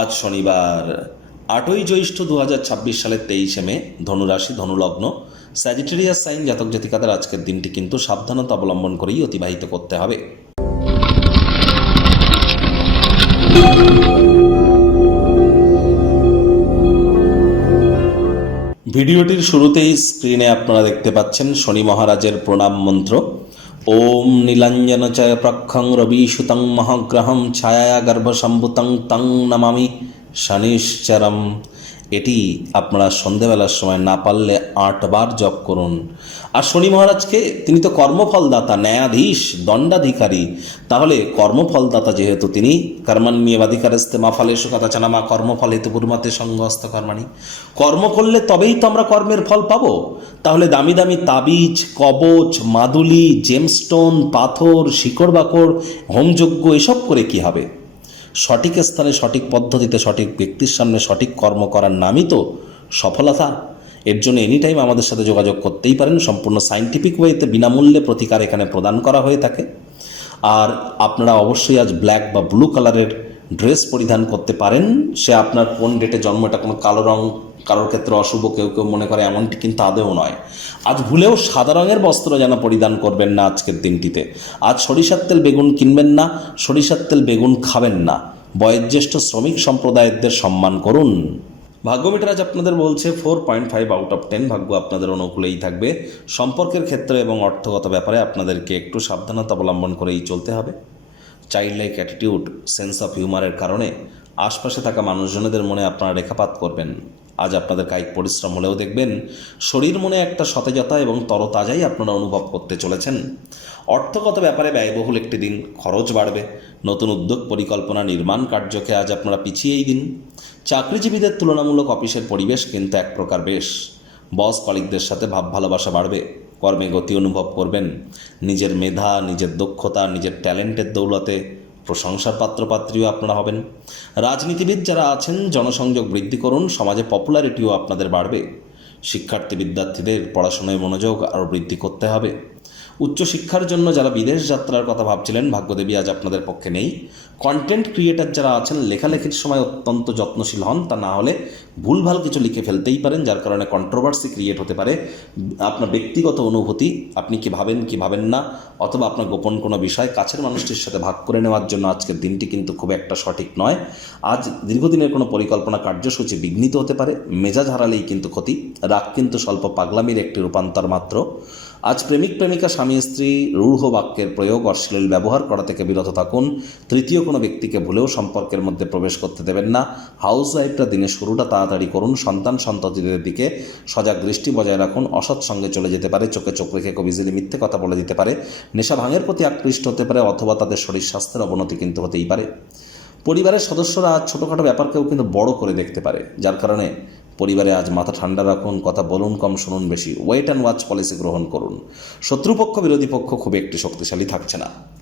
আজ শনিবার 8ই জ্যৈষ্ঠ 2026 সালের 23শে মে, ধনুরাশি, ধনুলগ্ন, স্যাজিটেরিয়াস সাইন জাতক জাতিকাদের আজকের দিনটি কিন্তু সাবধানতা অবলম্বন করেই অতিবাহিত করতে হবে। ভিডিওটির শুরুতেই স্ক্রিনে আপনারা দেখতে পাচ্ছেন শনি মহারাজের প্রণাম মন্ত্র। ওম নীলাঞ্জন চয় প্রক্ষং রবিসুতং মহাগ্রহম ছায়া গর্ভসম্ভুতং তং নমামি শনিশ্চরম। এটি আপনারা সন্ধেবেলার সময় না পারলে 8 বার জপ করুন। আর শনি মহারাজকে, তিনি তো কর্মফলদাতা, ন্যায়াধীশ, দণ্ডাধিকারী। তাহলে কর্মফলদাতা যেহেতু তিনি, কর্মণ্যেবাধিকারস্তে মা ফলেষু কদাচন মা কর্মফল হেতু পূর্বতে সঙ্গস্থ কর্মাণি। কর্ম করলে তবেই তো আমরা কর্মের ফল পাবো। তাহলে দামি দামি তাবিজ, কবচ, মাদুলি, জেমস্টোন, পাথর, শিকড় বাকড়, হোমযজ্ঞ এসব করে কি হবে? সঠিক স্থানে, সঠিক পদ্ধতিতে, সঠিক ব্যক্তির সামনে সঠিক কর্ম করার নামই তো সফলতা। এর জন্য এনি টাইম আমাদের সাথে যোগাযোগ করতেই পারেন। সম্পূর্ণ সায়েন্টিফিক ওয়েতে বিনামূল্যে প্রতিকার এখানে প্রদান করা হয়ে থাকে। আর আপনারা অবশ্যই আজ ব্ল্যাক বা ব্লু কালারের ড্রেস পরিধান করতে পারেন। সে আপনার কোন ডেটে জন্ম, এটা কোনো কালো রং কারোর ক্ষেত্রে অশুভ কেউ কেউ মনে করে, এমনটি কিন্তু আদৌ নয়। আজ ভুলেও সাদা রঙের বস্ত্র যেন পরিধান করবেন না আজকের দিনটিতে। আজ সরিষার তেল বেগুন কিনবেন না, সরিষার তেল বেগুন খাবেন না। বয়োজ্যেষ্ঠ শ্রমিক সম্প্রদায়দের সম্মান করুন। ভাগ্যমিটার আজ আপনাদের বলছে 4.5 আউট অফ 10। ভাগ্য আপনাদের অনুকূলেই থাকবে। সম্পর্কের ক্ষেত্রে এবং অর্থগত ব্যাপারে আপনাদেরকে একটু সাবধানতা অবলম্বন করেই চলতে হবে। Child like attitude, sense of হিউমারের কারণে আশপাশে থাকা মানুষজনদের মনে আপনারা রেখাপাত করবেন। আজ আপনাদের কায়িক পরিশ্রম হলেও দেখবেন শরীর মনে একটা সতেজতা এবং তরতাজাই আপনারা অনুভব করতে চলেছেন। অর্থগত ব্যাপারে ব্যয়বহুল একটি দিন, খরচ বাড়বে। নতুন উদ্যোগ, পরিকল্পনা, নির্মাণ কার্যকে আজ আপনারা পিছিয়েই দিন। চাকরিজীবীদের তুলনামূলক অফিসের পরিবেশ কিন্তু এক প্রকার বেশ। বস কলিগদের সাথে ভাব ভালোবাসা বাড়বে। কর্মে গতি অনুভব করবেন। নিজের মেধা, নিজের দক্ষতা, নিজের ট্যালেন্টের দৌলতে প্রশংসার পাত্রপাত্রীও আপনারা হবেন। রাজনীতিবিদ যারা আছেন, জনসংযোগ বৃদ্ধি করুন। সমাজে পপুলারিটিও আপনাদের বাড়বে। শিক্ষার্থী বিদ্যার্থীদের পড়াশোনায় মনোযোগ আরও বৃদ্ধি করতে হবে। উচ্চশিক্ষার জন্য যারা বিদেশ যাত্রার কথা ভাবছিলেন, ভাগ্যদেবী আজ আপনাদের পক্ষে নেই। কন্টেন্ট ক্রিয়েটার যারা আছেন, লেখালেখির সময় অত্যন্ত যত্নশীল হন। তা না হলে ভুলভাল কিছু লিখে ফেলতেই পারেন, যার কারণে কন্ট্রোভার্সি ক্রিয়েট হতে পারে। আপনার ব্যক্তিগত অনুভূতি, আপনি কি ভাবেন কি ভাবেন না, অথবা আপনার গোপন কোনো বিষয় কাছের মানুষটির সাথে ভাগ করে নেওয়ার জন্য আজকের দিনটি কিন্তু খুব একটা সঠিক নয়। আজ দীর্ঘদিনের কোনো পরিকল্পনা কার্যসূচি বিঘ্নিত হতে পারে। মেজাজ হারালেই কিন্তু ক্ষতি। রাগ কিন্তু স্বল্প পাগলামির একটি রূপান্তর মাত্র। আজ প্রেমিক প্রেমিকা, স্বামী স্ত্রী রূঢ় বাক্যের প্রয়োগ, অশ্লীল ব্যবহার করা থেকে বিরত থাকুন। তৃতীয় কোনো ব্যক্তিকে ভুলেও সম্পর্কের মধ্যে প্রবেশ করতে দেবেন না। হাউস ওয়াইফরা দিনের শুরুটা তাড়াতাড়ি করুন। সন্তান সন্ততিদের দিকে সজাগ দৃষ্টি বজায় রাখুন। অসৎ সঙ্গে চলে যেতে পারে। চোখে চোখ রেখে খুব ইজিলি মিথ্যে কথা বলে দিতে পারে। নেশা ভাঙের প্রতি আকৃষ্ট হতে পারে, অথবা তাদের শরীর স্বাস্থ্যের অবনতি কিন্তু হতেই পারে। পরিবারের সদস্যরা আজ ছোটোখাটো ব্যাপারকেও কিন্তু বড় করে দেখতে পারে, যার কারণে পরিবারে আজ মাথা ঠান্ডা রাখুন। কথা বলুন কম, শুনুন বেশি। ওয়েট অ্যান্ড ওয়াচ পলিসি গ্রহণ করুন। শত্রুপক্ষ, বিরোধী পক্ষ খুব একটি শক্তিশালী থাকছে না।